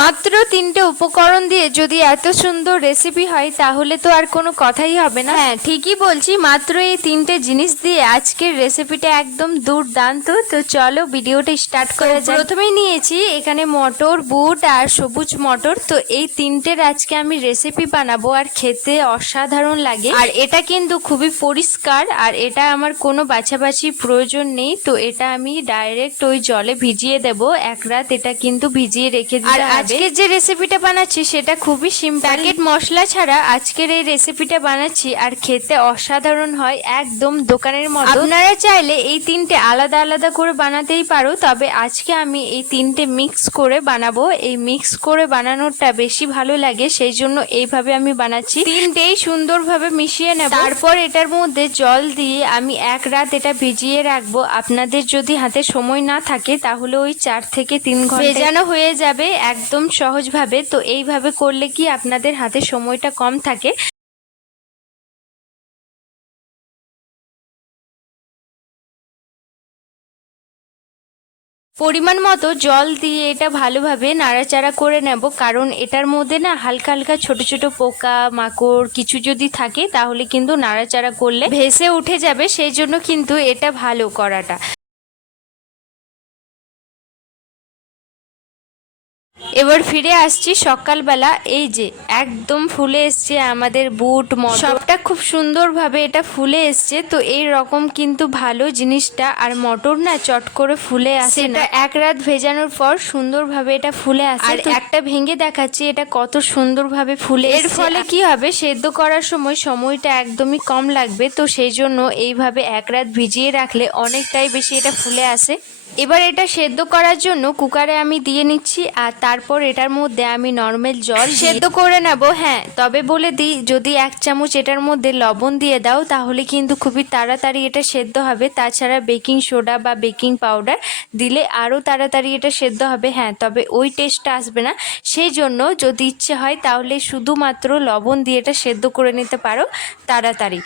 মাত্র 3টে উপকরণ দিয়ে যদি এত সুন্দর রেসিপি হয় তাহলে তো আর কোনো কথাই হবে না। হ্যাঁ, ঠিকই বলছি, মাত্র এই 3টে জিনিস দিয়ে আজকের রেসিপিটা একদম দুর্দান্ত। তো চলো ভিডিওটা স্টার্ট করা যাক। প্রথমেই নিয়েছি এখানে মটর, বুট আর সবুজ মটর। তো এই 3টের আজকে আমি রেসিপি বানাবো আর খেতে অসাধারণ লাগে। আর এটা কিন্তু খুবই পরিষ্কার, আর এটা আমার কোনো বাছাবাছি প্রয়োজন নেই। তো এটা আমি ডাইরেক্ট ওই জলে ভিজিয়ে দেব এক রাত। এটা কিন্তু ভিজিয়ে রেখে দিতে হবে। আর আজকের যে রেসিপিটা বানাচ্ছি সেটা খুবই সিম্পল, প্যাকেট মশলা ছাড়া আজকের এই রেসিপিটা বানাচ্ছি আর খেতে অসাধারণ হয়, একদম দোকানের মতো। আপনারা চাইলে এই 3টে আলাদা আলাদা করে বানাতেই পারো, তবে আজকে আমি এই 3টে মিক্স করে বানাবো। এই মিক্স করে বানানোটা বেশি ভালো লাগে, সেই জন্য এইভাবে আমি বানাচ্ছি। 3টেই সুন্দরভাবে মিশিয়ে নেব, তারপর এটার মধ্যে জল দিয়ে আমি এক রাত এটা ভিজিয়ে রাখবো। আপনাদের যদি হাতে সময় না থাকে তাহলে ওই 4 থেকে 3 ঘন্টা ভেজানো হয়ে যাবে একদম সহজভাবে। তো এইভাবে করলে কি আপনাদের হাতে সময়টা কম থাকে। পরিমাণ মতো জল দিয়ে এটা ভালোভাবে নাড়াচাড়া করে নেব, কারণ এটার মধ্যে না হালকা হালকা ছোট ছোট পোকা মাকড় কিছু যদি থাকে তাহলে কিন্তু নাড়াচাড়া করলে ভেসে উঠে যাবে, সেই জন্য কিন্তু এটা ভালো করাটা। এবার ফিরে আসছি সকালবেলা। এই যে একদম ফুলে এসছে আমাদের বুট মটর, সবটা খুব সুন্দরভাবে এটা ফুলে এসছে। তো এই রকম কিন্তু ভালো জিনিসটা, আর মটর না চট করে ফুলে আসে না, এক রাত ভেজানোর পর সুন্দরভাবে এটা ফুলে আসে। আর একটা ভেঙে দেখাচ্ছি এটা কত সুন্দরভাবে ফুলে। এর ফলে কি হবে, সেদ্ধ করার সময় সময়টা একদমই কম লাগবে। তো সেই জন্য এইভাবে এক রাত ভিজিয়ে রাখলে অনেকটাই বেশি এটা ফুলে আসে। এবার এটা সেদ্ধ করার জন্য কুকারে আমি দিয়ে নিচ্ছি, আর তারপর এটার মধ্যে আমি নর্মাল জল সেদ্ধ করে নেব। হ্যাঁ, তবে বলে দিই, যদি 1 চামচ এটার মধ্যে লবণ দিয়ে দাও তাহলে কিন্তু খুবই তাড়াতাড়ি এটা সেদ্ধ হবে। তাছাড়া বেকিং সোডা বা বেকিং পাউডার দিলে আরও তাড়াতাড়ি এটা সেদ্ধ হবে। হ্যাঁ, তবে ওই টেস্টটা আসবে না, সেই জন্য যদি ইচ্ছে হয় তাহলে শুধুমাত্র লবণ দিয়ে এটা সেদ্ধ করে নিতে পারো তাড়াতাড়ি।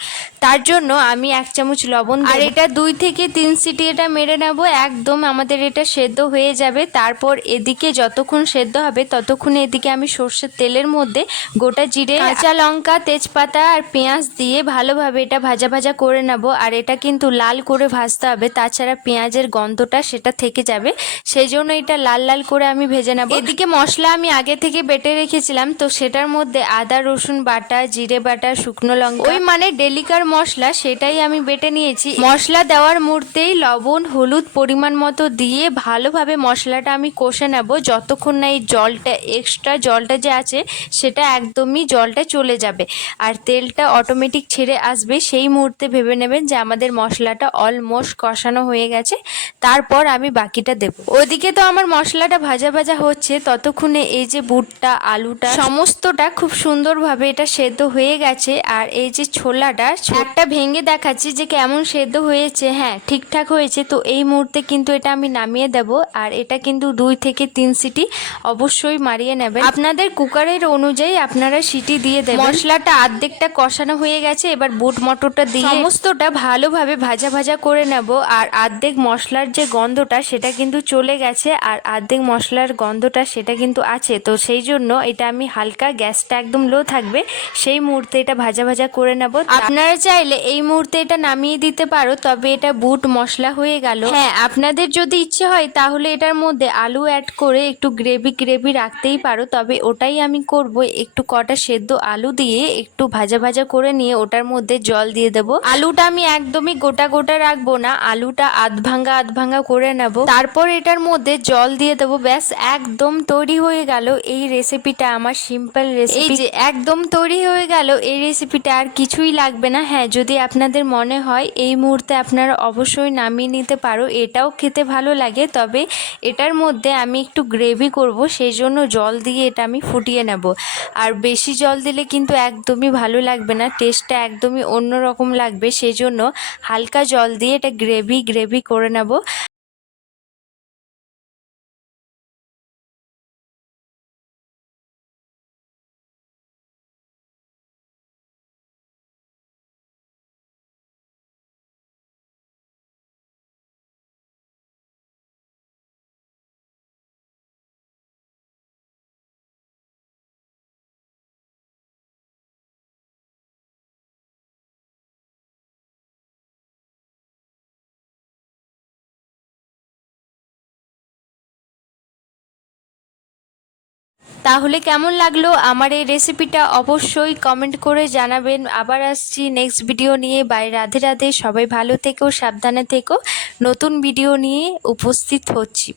তার জন্য আমি 1 চামচ লবণ, আর এটা 2 থেকে 3 সিটি এটা মেরে নেব, একদম আমাদের এটা সেদ্ধ হয়ে যাবে। তারপর এদিকে যতক্ষণ সেদ্ধ হবে ততক্ষণে এদিকে আমি সর্ষের তেলের মধ্যে গোটা জিরে, কাঁচা লঙ্কা, তেজপাতা আর পেঁয়াজ দিয়ে ভালোভাবে এটা ভাজা ভাজা করে নেব। আর এটা কিন্তু লাল করে ভাজতে হবে, তাছাড়া পেঁয়াজের গন্ধটা সেটা থেকে যাবে, সেই জন্য এটা লাল লাল করে আমি ভেজে নেব। এদিকে মশলা আমি আগে থেকে বেটে রেখেছিলাম, তো সেটার মধ্যে আদা রসুন বাটা, জিরে বাটা, শুকনো লঙ্কা, ওই মানে ডেলিকার মশলা, সেটাই আমি বেটে নিয়েছি। মশলা দেওয়ার মুহূর্তেই লবণ হলুদ পরিমাণ মতো দিয়ে ভালোভাবে মশলাটা আমি কষে নেব, যতক্ষণ না এই জলটা, এক্সট্রা জলটা যে আছে সেটা একদমই জলটা চলে যাবে আর তেলটা অটোমেটিক ছেড়ে আসবে। সেই মুহূর্তে ভেবে নেবেন যে আমাদের মশলাটা অলমোস্ট কষানো হয়ে গেছে, তারপর আমি বাকিটা দেব। ওদিকে তো আমার মশলাটা ভাজা ভাজা হচ্ছে, ততক্ষণে এই যে বুটটা আলুটা সমস্তটা খুব সুন্দরভাবে এটা সেদ্ধ হয়ে গেছে। আর এই যে ছোলাটা একটা ভেঙে দেখাচ্ছি যে কেমন সেদ্ধ হয়েছে। হ্যাঁ, ঠিকঠাক হয়েছে। তো এই মুহূর্তে কিন্তু এটা আমি নামিয়ে দেব, আর এটা কিন্তু 2 থেকে 3 সিটি অবশ্যই মারিয়ে নেবেন। আপনাদের কুকারের অনুযায়ী আপনারা সিটি দিয়ে দেবেন। মশলাটা অর্ধেকটা কষানো হয়ে গেছে, এবার বুট মটরটা দিয়ে সমস্তটা ভালোভাবে ভাজা ভাজা করে নেব। আর অর্ধেক মশলার যে গন্ধটা সেটা কিন্তু চলে গেছে, আর অর্ধেক মশলার গন্ধটা সেটা কিন্তু আছে। তো সেই জন্য এটা আমি হালকা, গ্যাসটা একদম লো থাকবে, সেই মুহূর্তে এটা ভাজা ভাজা করে নেব। আপনারা চাইলে এই মুহূর্তে এটা নামিয়ে দিতে পারো, তবে এটা বুট মশলা হয়ে গেল। হ্যাঁ, আপনাদের যদি ইচ্ছে হয় তাহলে এটার মধ্যে আলু অ্যাড করে একটু গ্রেভি গ্রেভি রাখতেই পারো, তবে ওটাই আমি করব। একটু কটা সেদ্ধ আলু দিয়ে একটু ভাজা ভাজা করে নিয়ে ওটার মধ্যে জল দিয়ে দেবো। আলুটা আমি একদমই গোটা গোটা রাখবো না, আলুটা আধ ভাঙা করে নেব, তারপর এটার মধ্যে জল দিয়ে দেবো। ব্যাস, একদম তৈরি হয়ে গেল এই রেসিপিটা, আমার সিম্পল রেসিপি। এই যে একদম তৈরি হয়ে গেল এই রেসিপিটা, আর কিছুই লাগবে না। হ্যাঁ, যদি আপনাদের মনে হয় এই মুহূর্তে আপনারা অবশ্যই নামিয়ে নিতে পারো, এটাও খেতে ভালো লাগে। তবে এটার মধ্যে আমি একটু গ্রেভি করব, সেই জন্য জল দিয়ে এটা আমি ফুটিয়ে নেব। আর বেশি জল দিলে কিন্তু একদমই ভালো লাগবে না, টেস্টটা একদমই অন্যরকম লাগবে, সেই জন্য হালকা জল দিয়ে এটা গ্রেভি গ্রেভি করে নেব। তাহলে কেমন লাগলো আমার এই রেসিপিটা অবশ্যই কমেন্ট করে জানাবেন। আবার আসছি নেক্সট ভিডিও নিয়ে। বাই, রাধে রাধে। সবাই ভালো থেকো, সাবধানে থেকো। নতুন ভিডিও নিয়ে উপস্থিত হচ্ছি।